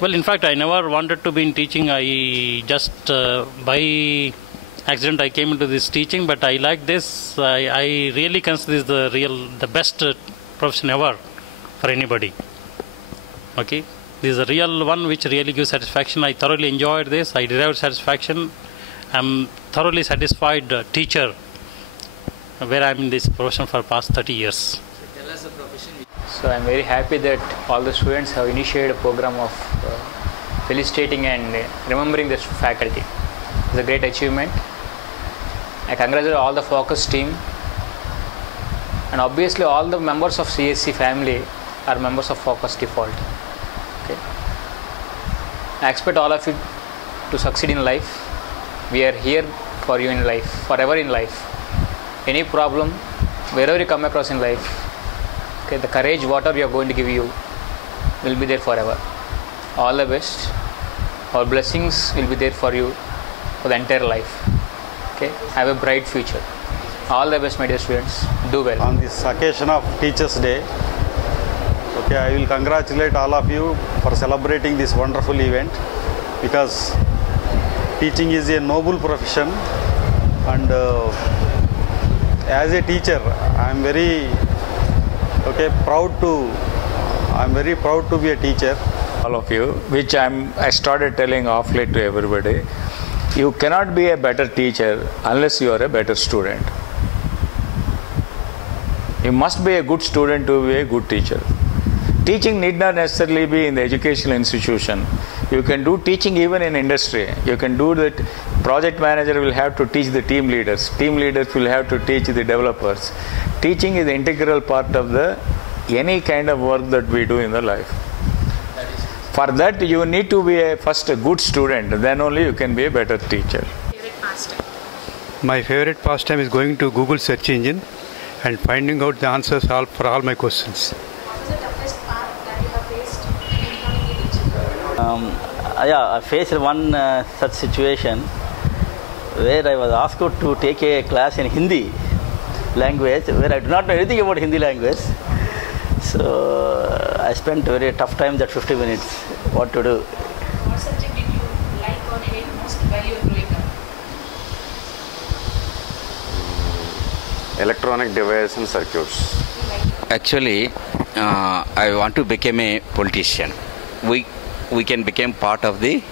Well, in fact, I never wanted to be in teaching. I just by accident I came into this teaching, but I like this. I really consider this the best profession ever for anybody. Okay, this is a real one which really gives satisfaction. I thoroughly enjoyed this. I derived satisfaction. I'm thoroughly satisfied teacher where I'm in this profession for past 30 years. So tell us the profession. So I'm very happy that all the students have initiated a program of felicitating and remembering the faculty. It's a great achievement. I congratulate all the focus team, and obviously all the members of CSC family are members of Focus Default. Okay. I expect all of you to succeed in life. We are here for you in life, forever in life. Any problem, wherever you come across in life, okay, the courage, whatever we are going to give you, will be there forever. All the best. Our blessings will be there for you for the entire life. Okay, have a bright future. All the best, my dear students. Do well. On this occasion of Teachers' Day, okay, I will congratulate all of you for celebrating this wonderful event, because teaching is a noble profession, and as a teacher, I am very proud to be a teacher. All of you, which I started telling off late to everybody, you cannot be a better teacher unless you are a better student. You must be a good student to be a good teacher. Teaching need not necessarily be in the educational institution. You can do teaching even in industry. You can do that. Project manager will have to teach the team leaders. Team leaders will have to teach the developers. Teaching is an integral part of any kind of work that we do in the life. For that, you need to be first a good student. Then only you can be a better teacher. Favorite pastime? My favorite pastime is going to Google search engine and finding out the answers for all my questions. What was the toughest part that you have faced in becoming a teacher? I faced one such situation where I was asked to take a class in Hindi language, where I do not know anything about Hindi language. So I spent a very tough time, that 50 minutes, what to do. What subject did you like or hate most while you were growing up? Electronic devices and circuits. Actually, I want to become a politician. We can become part of the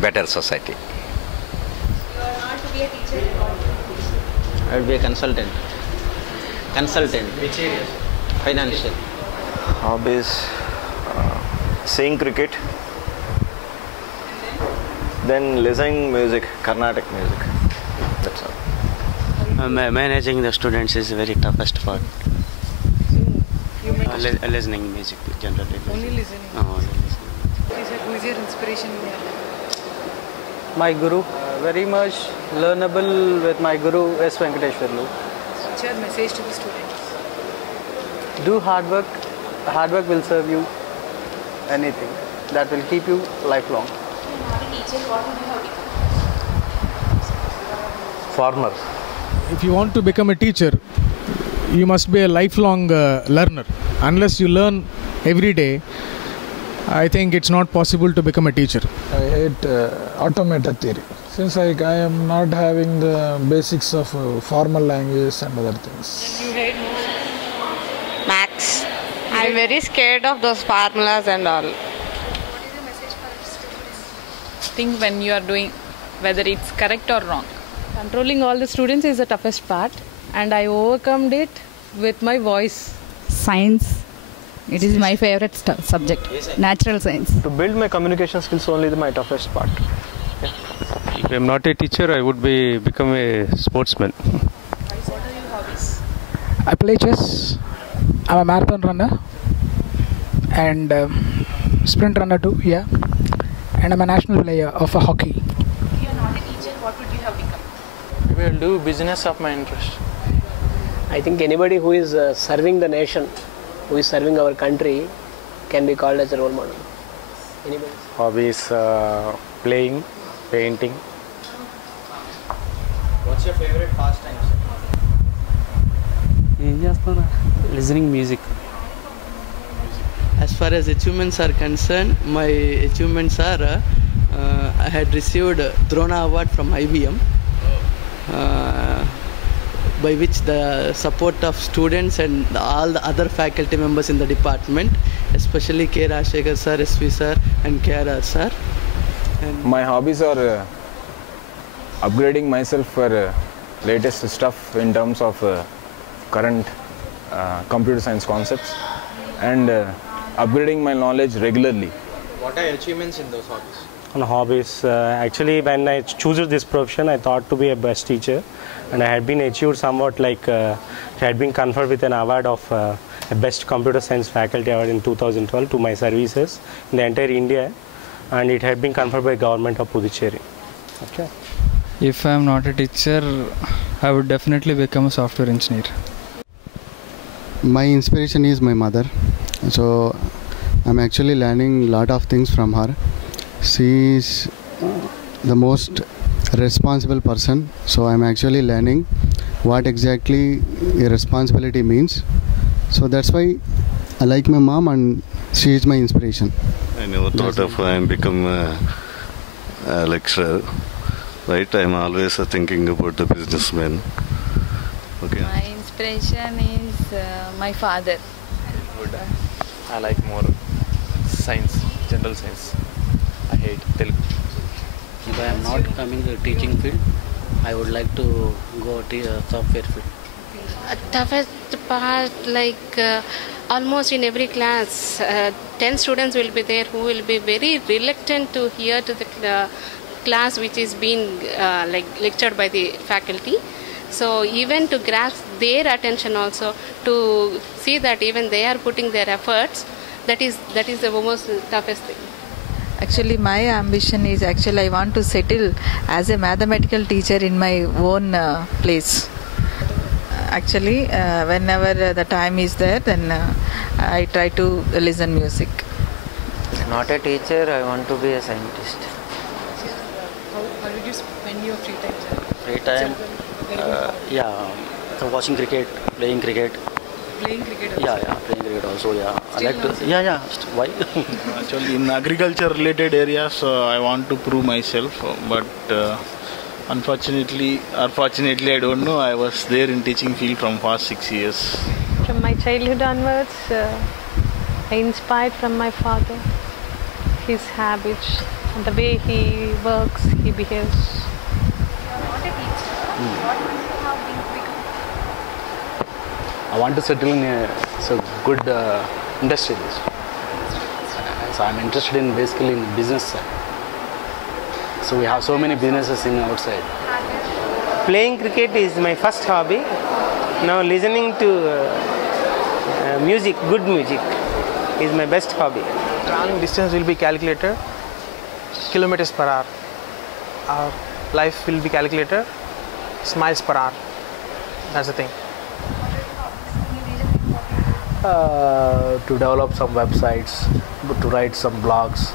better society. You are not to be a teacher, you want to be a teacher. I will be a consultant. Which area? Financial. Hobbies, seeing cricket, then listening music, Carnatic music. That's all. Managing the students is the very toughest part. Listening music generally. Only listening. Only listening. Who is your inspiration in your life? My guru, very much learnable with my guru S. Venkateshwarlu. What's your message to the students? Do hard work. Hard work will serve you anything. That will keep you lifelong. If you are not a teacher, what would you have become? Farmer. If you want to become a teacher, you must be a lifelong learner. Unless you learn every day, I think it's not possible to become a teacher. I hate automated theory. Since I am not having the basics of formal language and other things. And you hate most? Maths. I'm very scared of those formulas and all. What is your message for students? Think when you are doing, whether it's correct or wrong. Controlling all the students is the toughest part, and I overcome it with my voice. Science. It is my favorite subject. Natural science. To build my communication skills only my toughest part. Yeah. If I am not a teacher, I would become a sportsman. What are your hobbies? I play chess. I'm a marathon runner and sprint runner too, yeah. And I'm a national player of hockey. If you are not a teacher, what would you have become? We will do business of my interest. I think anybody who is serving the nation, who is serving our country, can be called as a role model. Anybody? Hobbies, playing, painting. What's your favorite pastime? Listening music. As far as achievements are concerned, my achievements are I had received Drona Award from IBM, by which the support of students and all the other faculty members in the department, especially K. Rajshekhar sir, SV sir and KRR sir. And my hobbies are upgrading myself for latest stuff in terms of current computer science concepts and upgrading my knowledge regularly. What are your achievements in those hobbies? On hobbies, actually when I choose this profession, I thought to be a best teacher, and I had been achieved somewhat like had been conferred with an award of a best computer science faculty award in 2012 to my services in the entire India, and it had been conferred by government of Puducherry. Okay. If I am not a teacher, I would definitely become a software engineer. My inspiration is my mother, so I'm actually learning a lot of things from her. She is the most responsible person, so I'm actually learning what exactly a responsibility means. So that's why I like my mom, and she is my inspiration. I never thought of become a lecturer. Right, I'm always thinking about the businessman. Okay. My inspiration is my father. Good. I like more science, general science. I hate Telugu. If I am not coming to teaching field, I would like to go to software field. Toughest part, like almost in every class, 10 students will be there who will be very reluctant to hear to the class which is being lectured by the faculty. So even to grasp their attention also, to see that even they are putting their efforts, that is the most toughest thing. Actually, my ambition is I want to settle as a mathematical teacher in my own place. Actually, whenever the time is there, then I try to listen music. Not a teacher, I want to be a scientist. How did you spend your free time, sir? Free time? So watching cricket, playing cricket. Playing cricket also? Playing cricket also, Still I like to. Why? Actually, in agriculture related areas, I want to prove myself, but unfortunately, or fortunately, I don't know, I was there in teaching field from past 6 years. From my childhood onwards, I inspired from my father, his habits, and the way he works, he behaves. Not a teacher. What would you have become? I want to settle in a good industry. So I'm interested in basically in business. So we have so many businesses in outside. Playing cricket is my first hobby. Now listening to music, good music, is my best hobby. Traveling distance will be calculated, kilometers per hour. Our life will be calculated, miles per hour. That's the thing. To develop some websites, to write some blogs,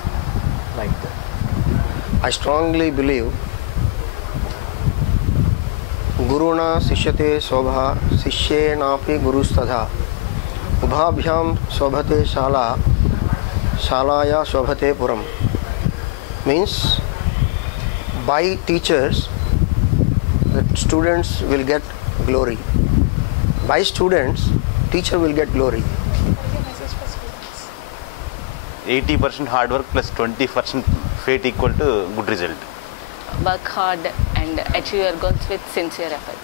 like that. I strongly believe Guruna Sishyate Sobha Sishyenapi Gurustadha Ubhabhyam Sobhate Shala Shalaya Sobhate Puram. Means by teachers the students will get glory. By students, teacher will get glory. 80% hard work plus 20% fate equal to good result. Work hard and achieve your goals with sincere effort.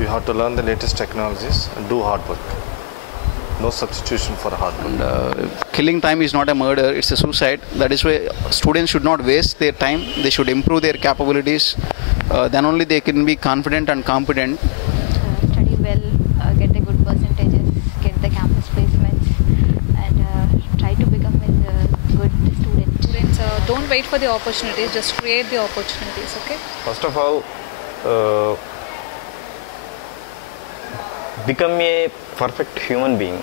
You have to learn the latest technologies and do hard work. No substitution for hard work. And, killing time is not a murder, it's a suicide. That is why students should not waste their time. They should improve their capabilities. Then only they can be confident and competent. Study well, get the good percentages, get the campus placements, and try to become a good student. Students, don't wait for the opportunities, just create the opportunities, okay? First of all, become a perfect human being.